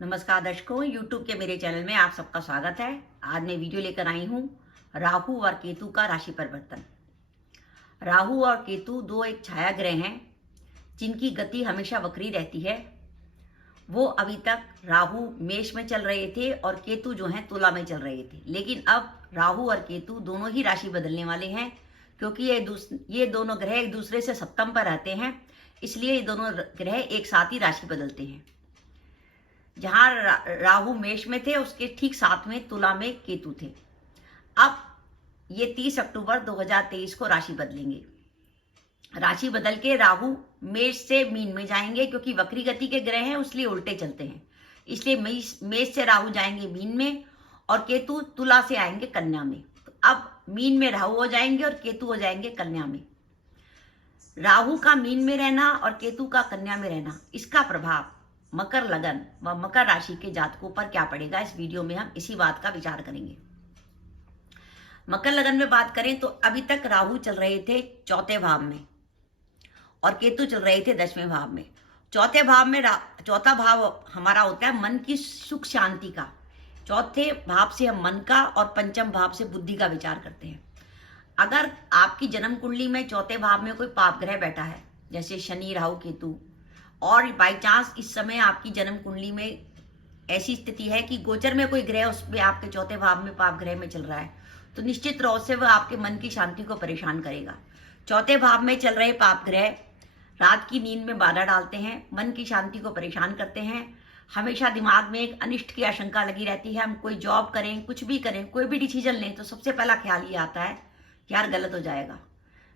नमस्कार दर्शकों, YouTube के मेरे चैनल में आप सबका स्वागत है। आज मैं वीडियो लेकर आई हूँ राहु और केतु का राशि परिवर्तन। राहु और केतु दो एक छाया ग्रह हैं जिनकी गति हमेशा वक्री रहती है। वो अभी तक राहु मेष में चल रहे थे और केतु जो हैं तुला में चल रहे थे, लेकिन अब राहु और केतु दोनों ही राशि बदलने वाले हैं क्योंकि ये दोनों ग्रह एक दूसरे से सप्तम पर रहते हैं, इसलिए ये दोनों ग्रह एक साथ ही राशि बदलते हैं। जहां राहु मेष में थे उसके ठीक साथ में तुला में केतु थे। अब ये 30 अक्टूबर 2023 को राशि बदलेंगे। राशि बदल के राहु मेष से मीन में जाएंगे क्योंकि वक्री गति के ग्रह हैं, इसलिए उल्टे चलते हैं। इसलिए मेष से राहु जाएंगे मीन में और केतु तुला से आएंगे कन्या में। तो अब मीन में राहु हो जाएंगे और केतु हो जाएंगे कन्या में। राहु का मीन में रहना और केतु का कन्या में रहना, इसका प्रभाव मकर लगन व मकर राशि के जातकों पर क्या पड़ेगा, इस वीडियो में हम इसी बात का विचार करेंगे। मकर लगन में बात करें तो अभी तक राहु चल रहे थे चौथे भाव में और केतु चल रहे थे 10वें भाव में। चौथे भाव में चौथा भाव हमारा होता है मन की सुख शांति का। चौथे भाव से हम मन का और पंचम भाव से बुद्धि का विचार करते हैं। अगर आपकी जन्म कुंडली में चौथे भाव में कोई पाप ग्रह बैठा है, जैसे शनि, राहु, केतु, और बाई चांस इस समय आपकी जन्म कुंडली में ऐसी स्थिति है कि गोचर में कोई ग्रह उसमें आपके चौथे भाव में पाप ग्रह में चल रहा है, तो निश्चित रूप से वह आपके मन की शांति को परेशान करेगा। चौथे भाव में चल रहे पाप ग्रह रात की नींद में बाधा डालते हैं, मन की शांति को परेशान करते हैं। हमेशा दिमाग में एक अनिष्ट की आशंका लगी रहती है। हम कोई जॉब करें, कुछ भी करें, कोई भी डिसीजन लें तो सबसे पहला ख्याल ये आता है, यार गलत हो जाएगा,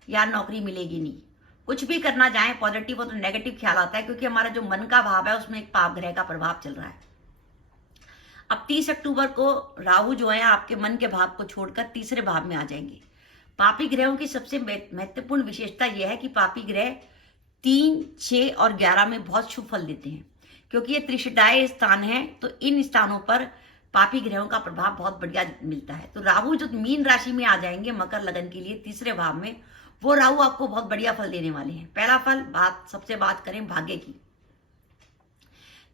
यार नौकरी मिलेगी नहीं। कुछ भी करना चाहे पॉजिटिव हो तो नेगेटिव ख्याल आता है, क्योंकि हमारा जो मन का भाव है उसमें एक पाप ग्रह का प्रभाव चल रहा है। अब 30 अक्टूबर को राहु जो है आपके मन के भाव को छोड़कर तीसरे भाव में आ जाएंगे। पापी ग्रहों की सबसे महत्वपूर्ण विशेषता यह है कि पापी ग्रह 3, 6 और 11 में बहुत शुभ फल देते हैं, क्योंकि ये त्रिशदाय स्थान है, तो इन स्थानों पर पापी ग्रहों का प्रभाव बहुत बढ़िया मिलता है। तो राहु जो मीन राशि में आ जाएंगे मकर लगन के लिए तीसरे भाव में, वो राहु आपको बहुत बढ़िया फल देने वाले हैं। पहला फल सबसे बात करें भाग्य की,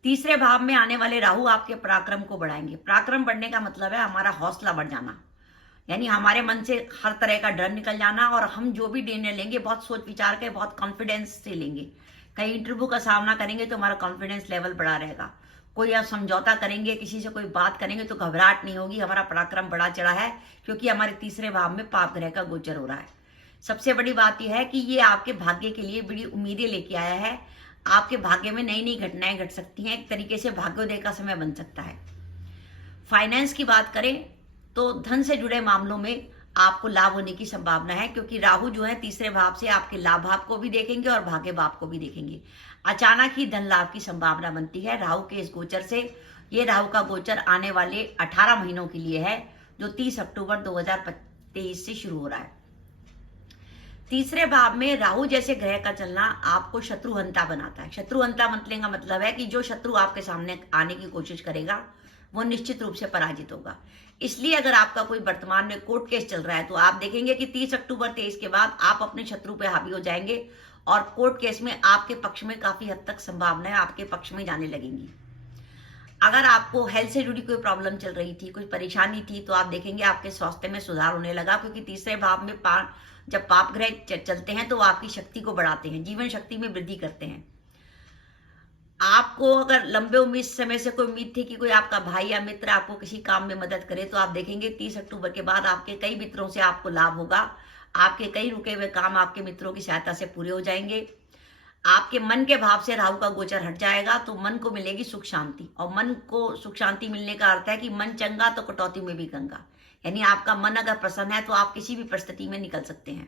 तीसरे भाव में आने वाले राहु आपके पराक्रम को बढ़ाएंगे। पराक्रम बढ़ने का मतलब है हमारा हौसला बढ़ जाना, यानी हमारे मन से हर तरह का डर निकल जाना, और हम जो भी निर्णय लेंगे बहुत सोच विचार के, बहुत कॉन्फिडेंस से लेंगे। कहीं इंटरव्यू का सामना करेंगे तो हमारा कॉन्फिडेंस लेवल बढ़ा रहेगा। कोई आप समझौता करेंगे, किसी से कोई बात करेंगे तो घबराहट नहीं होगी, हमारा पराक्रम बढ़ा चढ़ा है, क्योंकि हमारे तीसरे भाव में पाप ग्रह का गोचर हो रहा है। सबसे बड़ी बात यह है कि ये आपके भाग्य के लिए बड़ी उम्मीदें लेके आया है। आपके भाग्य में नई नई घटनाएं घट सकती हैं, एक तरीके से भाग्योदय का समय बन सकता है। फाइनेंस की बात करें तो धन से जुड़े मामलों में आपको लाभ होने की संभावना है, क्योंकि राहु जो है तीसरे भाव से आपके लाभ भाव को भी देखेंगे और भाग्य भाव को भी देखेंगे। अचानक ही धन लाभ की संभावना बनती है राहु के इस गोचर से। ये राहु का गोचर आने वाले 18 महीनों के लिए है, जो 30 अक्टूबर 2023 से शुरू हो रहा है। तीसरे भाव में राहु जैसे ग्रह का चलना आपको शत्रुहंता बनाता है। शत्रुहंता बनने का मतलब है कि जो शत्रु आपके सामने आने की कोशिश करेगा वो निश्चित रूप से पराजित होगा। इसलिए अगर आपका कोई वर्तमान में कोर्ट केस चल रहा है तो आप देखेंगे कि 30 अक्टूबर 23 के बाद आप अपने शत्रु पे हावी हो जाएंगे और कोर्ट केस में आपके पक्ष में काफी हद तक संभावनाएं आपके पक्ष में जाने लगेंगी। अगर आपको हेल्थ से जुड़ी कोई प्रॉब्लम चल रही थी, कोई परेशानी थी, तो आप देखेंगे आपके स्वास्थ्य में सुधार होने लगा, क्योंकि तीसरे भाव में जब पाप ग्रह चलते हैं तो वो आपकी शक्ति को बढ़ाते हैं, जीवन शक्ति में वृद्धि करते हैं। आपको अगर लंबे उम्मीद समय से कोई उम्मीद थी कि कोई आपका भाई या मित्र आपको किसी काम में मदद करे, तो आप देखेंगे 30 अक्टूबर के बाद आपके कई मित्रों से आपको लाभ होगा। आपके कई रुके हुए काम आपके मित्रों की सहायता से पूरे हो जाएंगे। आपके मन के भाव से राहु का गोचर हट जाएगा तो मन को मिलेगी सुख शांति, और मन को सुख शांति मिलने का अर्थ है कि मन चंगा तो कटौती में भी गंगा, यानी आपका मन अगर प्रसन्न है तो आप किसी भी परिस्थिति में निकल सकते हैं।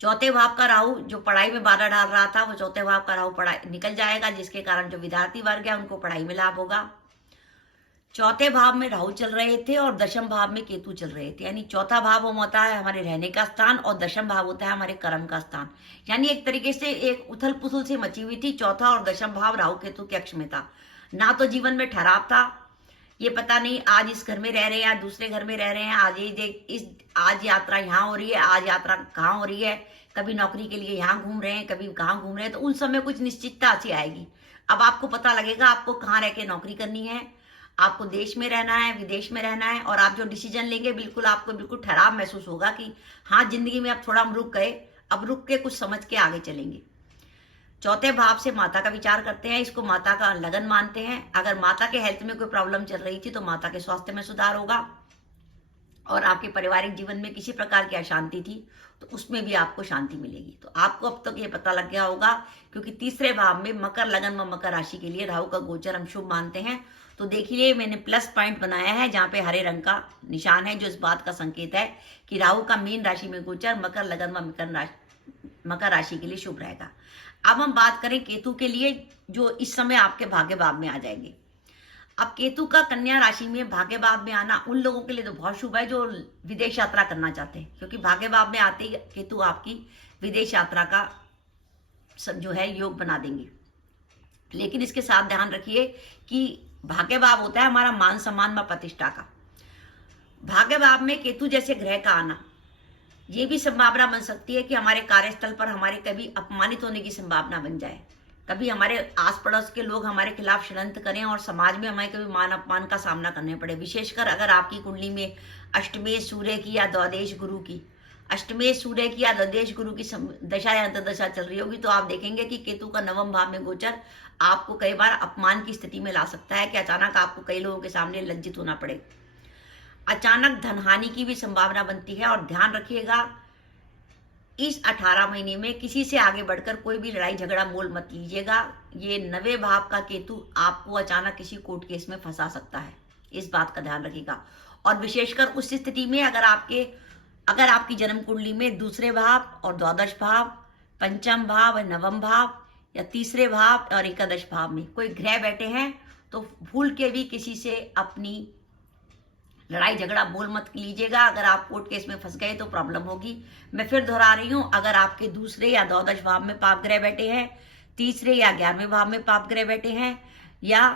चौथे भाव का राहु जो पढ़ाई में बाधा डाल रहा था, वो चौथे भाव का राहु पढ़ाई निकल जाएगा, जिसके कारण जो विद्यार्थी वर्ग है उनको पढ़ाई में लाभ होगा। चौथे भाव में राहु चल रहे थे और दशम भाव में केतु चल रहे थे, यानी चौथा भाव होता है हमारे रहने का स्थान और दशम भाव होता है हमारे कर्म का स्थान। यानी एक तरीके से एक उथल पुथल से मची हुई थी। चौथा और दशम भाव राहु केतु के अक्ष में था, ना तो जीवन में ठहराव था। ये पता नहीं आज इस घर में रह रहे हैं, आज दूसरे घर में रह रहे हैं, आज यात्रा यहाँ हो रही है, आज यात्रा कहाँ हो रही है, कभी नौकरी के लिए यहाँ घूम रहे हैं, कभी कहाँ घूम रहे हैं, तो उन सब में कुछ निश्चितता सी आएगी। अब आपको पता लगेगा आपको कहाँ रह के नौकरी करनी है, आपको देश में रहना है, विदेश में रहना है, और आप जो डिसीजन लेंगे बिल्कुल आपको बिल्कुल ठहराव महसूस होगा कि हाँ, जिंदगी में अब थोड़ा हम रुक गए, अब रुक के कुछ समझ के आगे चलेंगे। चौथे भाव से माता का विचार करते हैं, इसको माता का लगन मानते हैं। अगर माता के हेल्थ में कोई प्रॉब्लम चल रही थी तो माता के स्वास्थ्य में सुधार होगा, और आपके पारिवारिक जीवन में किसी प्रकार की अशांति थी तो उसमें भी आपको शांति मिलेगी। तो आपको अब तक ये पता लग गया होगा, क्योंकि तीसरे भाव में मकर लगन व मकर राशि के लिए राहु का गोचर हम शुभ मानते हैं। तो देखिए मैंने प्लस पॉइंट बनाया है जहाँ पे हरे रंग का निशान है, जो इस बात का संकेत है कि राहु का मीन राशि में गोचर मकर लगन व मकर राशि के लिए शुभ रहेगा। अब हम बात करें केतु के लिए, जो इस समय आपके भाग्य भाव में आ जाएंगे। अब केतु का कन्या राशि में भाग्य भाव में आना उन लोगों के लिए तो बहुत शुभ है जो विदेश यात्रा करना चाहते हैं, क्योंकि भाग्य भाव में आते ही केतु आपकी विदेश यात्रा का जो है योग बना देंगे। लेकिन इसके साथ ध्यान रखिए कि भाग्य भाव होता है हमारा मान सम्मान व प्रतिष्ठा का। भाग्य भाव में केतु जैसे ग्रह का आना, ये भी संभावना बन सकती है कि हमारे कार्यस्थल पर हमारे कभी अपमानित होने की संभावना बन जाए, कभी हमारे आस पड़ोस के लोग हमारे खिलाफ षड्यंत्र करें और समाज में हमें कभी मान अपमान का सामना करने पड़े। विशेषकर अगर आपकी कुंडली में अष्टमेश सूर्य की या द्वादश गुरु की दशा या अंतर्दशा चल रही होगी, तो आप देखेंगे कि केतु का नवम भाव में गोचर आपको कई बार अपमान की स्थिति में ला सकता है कि अचानक आपको कई लोगों के सामने लज्जित होना पड़े। अचानक धनहानि की भी संभावना बनती है। और ध्यान रखिएगा, इस 18 महीने में किसी से आगे बढ़कर कोई भी लड़ाई झगड़ा मोल मत लीजिएगा। ये 9वें भाव का केतु आपको अचानक किसी कोर्ट केस में फंसा सकता है, इस बात का ध्यान रखिएगा। और विशेषकर उस स्थिति में अगर आपकी जन्म कुंडली में दूसरे भाव और द्वादश भाव, पंचम भाव और नवम भाव, या तीसरे भाव और एकादश भाव में कोई ग्रह बैठे हैं, तो भूल के भी किसी से अपनी लड़ाई झगड़ा बोल मत लीजिएगा। अगर आप कोर्ट केस में फंस गए तो प्रॉब्लम होगी। मैं फिर दोहरा रही हूं, अगर आपके दूसरे या द्वादश भाव में पाप ग्रह बैठे हैं, तीसरे या 11वें भाव में पाप ग्रह बैठे हैं, या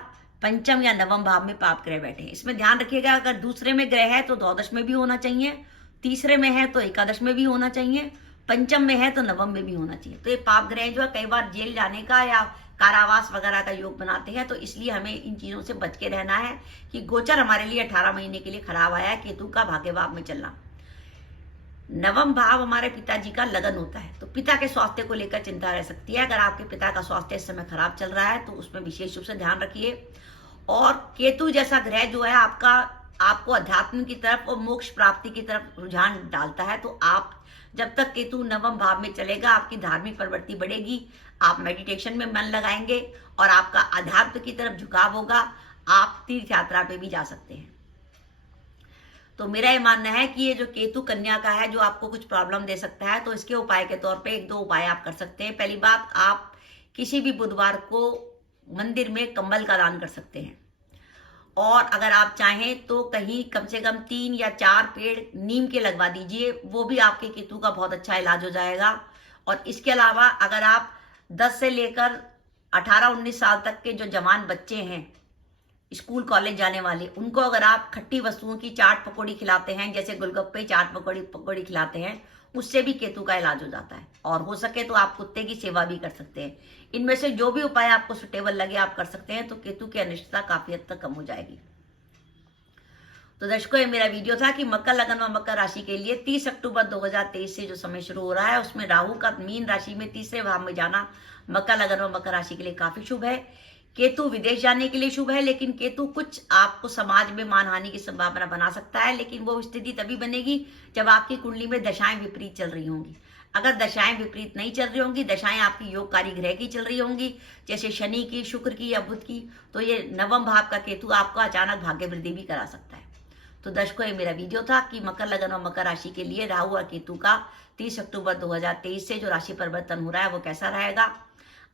पंचम या नवम भाव में पाप ग्रह बैठे हैं, इसमें ध्यान रखिएगा अगर दूसरे में ग्रह है तो द्वादश में भी होना चाहिए, तीसरे में है तो एकादश में भी होना चाहिए, पंचम में है तो नवम में भी होना चाहिए। तो ये पाप ग्रह जो है कई बार जेल जाने का या कारावास वगैरह का योग बनाते हैं, तो इसलिए हमें इन चीजों से बच के रहना है कि गोचर हमारे लिए 18 महीने के लिए खराब आया है केतु का भाग्य भाव में चलना। नवम भाव हमारे पिताजी का लगन होता है, तो पिता के स्वास्थ्य को लेकर चिंता रह सकती है। अगर आपके पिता का स्वास्थ्य इस समय खराब चल रहा है तो उसमें विशेष रूप से ध्यान रखिए। और केतु जैसा ग्रह जो है आपको अध्यात्म की तरफ और मोक्ष प्राप्ति की तरफ रुझान डालता है, तो आप जब तक केतु नवम भाव में चलेगा आपकी धार्मिक प्रवृत्ति बढ़ेगी, आप मेडिटेशन में मन लगाएंगे और आपका अध्यात्म की तरफ झुकाव होगा, आप तीर्थ यात्रा पे भी जा सकते हैं। तो मेरा ये मानना है कि ये जो केतु कन्या का है जो आपको कुछ प्रॉब्लम दे सकता है, तो इसके उपाय के तौर पे 1-2 उपाय आप कर सकते हैं। पहली बात, आप किसी भी बुधवार को मंदिर में कंबल का दान कर सकते हैं, और अगर आप चाहें तो कहीं कम से कम 3 या 4 पेड़ नीम के लगवा दीजिए, वो भी आपके केतु का बहुत अच्छा इलाज हो जाएगा। और इसके अलावा अगर आप 10 से लेकर 18-19 साल तक के जो जवान बच्चे हैं, स्कूल कॉलेज जाने वाले, उनको अगर आप खट्टी वस्तुओं की चाट पकौड़ी खिलाते हैं, जैसे गोलगप्पे चाट पकौड़ी खिलाते हैं, उससे भी केतु का इलाज हो जाता है। और हो सके तो आप कुत्ते की सेवा भी कर सकते हैं। इनमें से जो भी उपाय आपको सुटेबल लगे आप कर सकते हैं, तो केतु की अनिष्टता काफी हद तक कम हो जाएगी। तो दर्शकों, ये मेरा वीडियो था कि मकर लगन व मकर राशि के लिए 30 अक्टूबर 2023 से जो समय शुरू हो रहा है, उसमें राहु का मीन राशि में तीसरे भाव में जाना मकर लगन व मकर राशि के लिए काफी शुभ है। केतु विदेश जाने के लिए शुभ है, लेकिन केतु कुछ आपको समाज में मानहानि की संभावना बना सकता है, लेकिन वो स्थिति तभी बनेगी जब आपकी कुंडली में दशाएं विपरीत चल रही होंगी। अगर दशाएं विपरीत नहीं चल रही होंगी, दशाएं आपकी योगकारी ग्रह की चल रही होंगी, जैसे शनि की, शुक्र की या बुध की, तो ये नवम भाव का केतु आपको अचानक भाग्य वृद्धि भी करा सकता है। तो दर्शकों, ये मेरा वीडियो था कि मकर लगन और मकर राशि के लिए राहु और केतु का 30 अक्टूबर 2023 से जो राशि परिवर्तन हो रहा है वो कैसा रहेगा।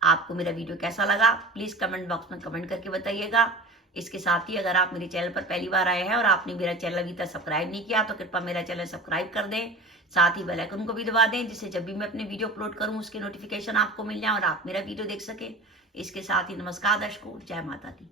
आपको मेरा वीडियो कैसा लगा प्लीज कमेंट बॉक्स में कमेंट करके बताइएगा। इसके साथ ही अगर आप मेरे चैनल पर पहली बार आए हैं और आपने मेरा चैनल अभी तक सब्सक्राइब नहीं किया, तो कृपया मेरा चैनल सब्सक्राइब कर दें, साथ ही बेल आइकन को भी दबा दें, जिससे जब भी मैं अपने वीडियो अपलोड करूं उसके नोटिफिकेशन आपको मिल जाए और आप मेरा वीडियो देख सकें। इसके साथ ही नमस्कार दर्शकों, जय माता दी।